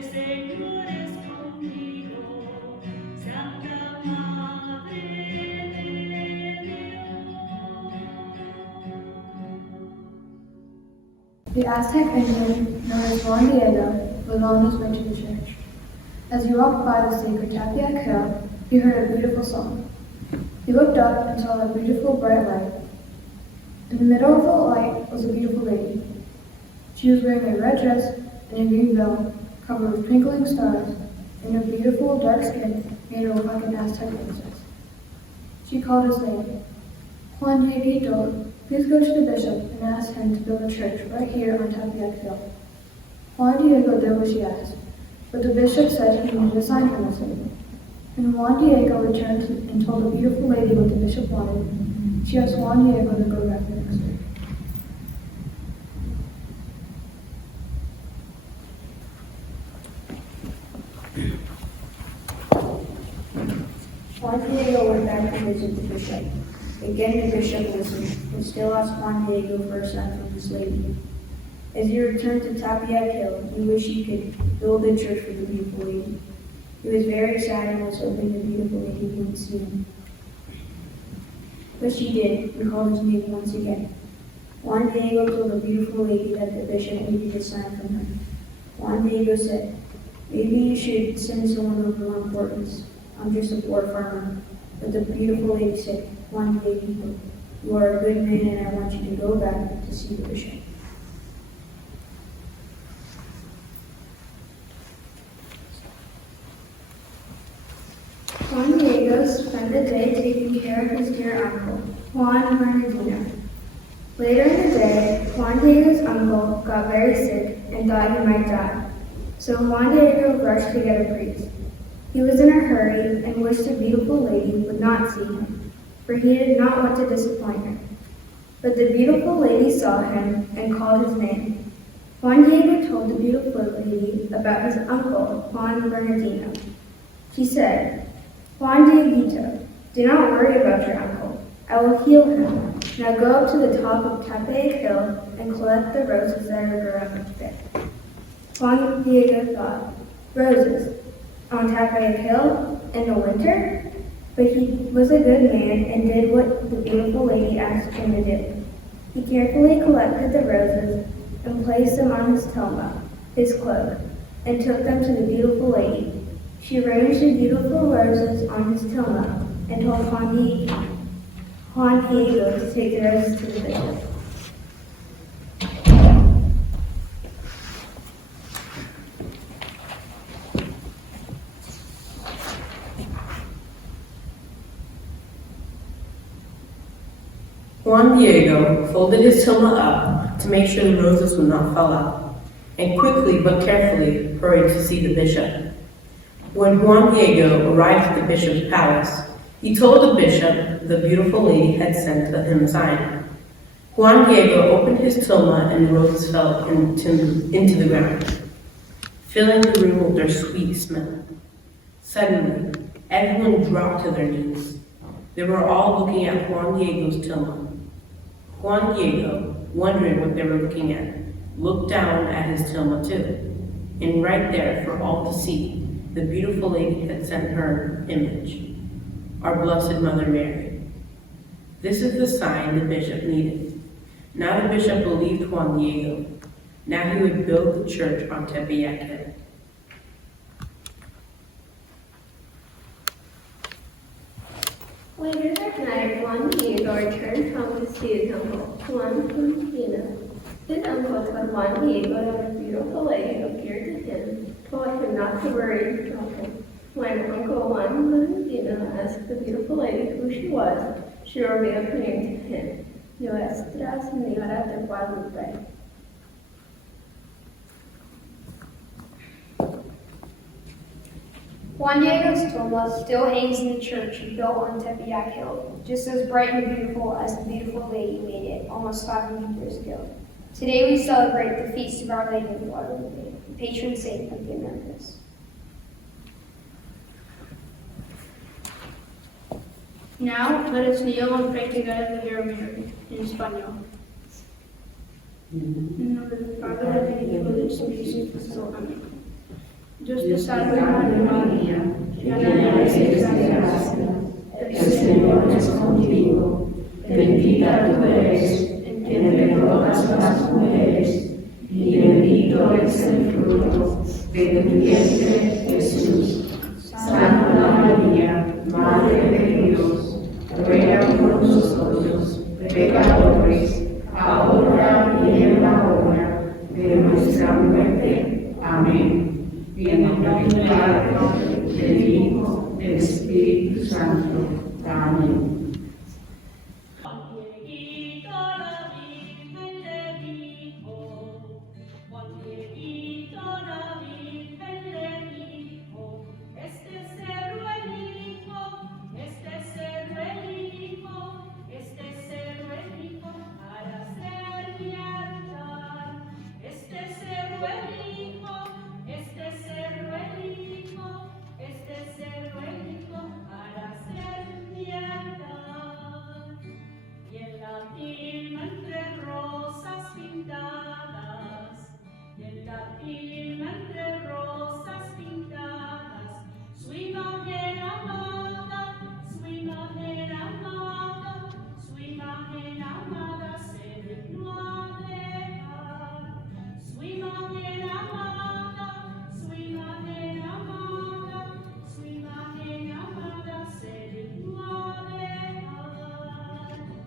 el Señor es contigo, Santa Madre de Dios. The Aztec Indian, known as Juan Diego, was on his way to the church. As he walked by the sacred Tapiac Hill, he heard a beautiful song. He looked up and saw a beautiful bright light. In the middle of the light was a beautiful lady. She was wearing a red dress and a green veil covered with twinkling stars, and her beautiful dark skin made her look like an Aztec princess. She called his name. Juan Dieguito, please go to the bishop and ask him to build a church right here on Tapiac Hill. Juan Diego did what she asked, but the bishop said he needed a sign from the city. When Juan Diego returned and told the beautiful lady what the bishop wanted, she asked Juan Diego to go back the next week. Juan Diego went back to visit the bishop. Again the bishop listened, but still asked Juan Diego for a sign from this lady. As he returned to Tapiac Hill, he wished he could build a church for the beautiful lady. He was very sad and was hoping the beautiful lady wouldn't see him. But she did, and called his name once again. Juan Diego told the beautiful lady that the bishop needed a sign from her. Juan Diego said, "Maybe you should send someone of more importance. I'm just a poor farmer." But the beautiful lady said, "Juan Diego, you are a good man and I want you to go back to see the bishop." Juan Diego spent the day taking care of his dear uncle, Juan Bernardino. Later in the day, Juan Diego's uncle got very sick and thought he might die, so Juan Diego rushed to get a priest. He was in a hurry and wished the beautiful lady would not see him, for he did not want to disappoint her. But the beautiful lady saw him and called his name. Juan Diego told the beautiful lady about his uncle, Juan Bernardino. She said, "Juan Dieguito, do not worry about your uncle. I will heal him. Now go up to the top of Tapiac Hill and collect the roses that are growing today." Juan Diego thought, "Roses? On Tapiac Hill? In the winter?" But he was a good man and did what the beautiful lady asked him to do. He carefully collected the roses and placed them on his tilma, his cloak, and took them to the beautiful lady. She arranged the beautiful roses on his tilma and told Juan Diego to take the roses to the bishop. Juan Diego folded his tilma up to make sure the roses would not fall out, and quickly but carefully hurried to see the bishop. When Juan Diego arrived at the bishop's palace, he told the bishop the beautiful lady had sent him a sign. Juan Diego opened his tilma and the roses fell into the ground, filling the room with their sweet smell. Suddenly, everyone dropped to their knees. They were all looking at Juan Diego's tilma. Juan Diego, wondering what they were looking at, looked down at his tilma too, and right there for all to see, the beautiful lady had sent her image, our Blessed Mother Mary. This is the sign the bishop needed. Now the bishop believed Juan Diego. Now he would build the church on Tepeyac Hill. Later that night, Juan Diego returned home to see his uncle, Juan Bernardino. His uncle told Juan Diego that a beautiful lady appeared to him, told him not to worry or trouble. When Uncle Juan Bernardino asked the beautiful lady who she was, she revealed her name to him, Nuestra Señora de Guadalupe. Juan Diego's tomb still hangs in the church he built on Tepeyac Hill, just as bright and beautiful as the beautiful lady made it almost 500 years ago. Today we celebrate the feast of Our Lady of Guadalupe, the patron saint of the Americas. Now let us kneel and pray together the Hail Mary in Spanish. En nombre del Padre, del Hijo y del Espíritu Santo. Amén. Dios te salve María, llena eres de gracia, el Señor es contigo, bendita tú eres entre todas las mujeres, y bendito es el fruto de tu vientre Jesús. Santa María, Madre de Dios, ruega por nosotros, pecadores, ahora y en la hora de nuestra muerte. Amén. Y en el nombre del Padre, del Hijo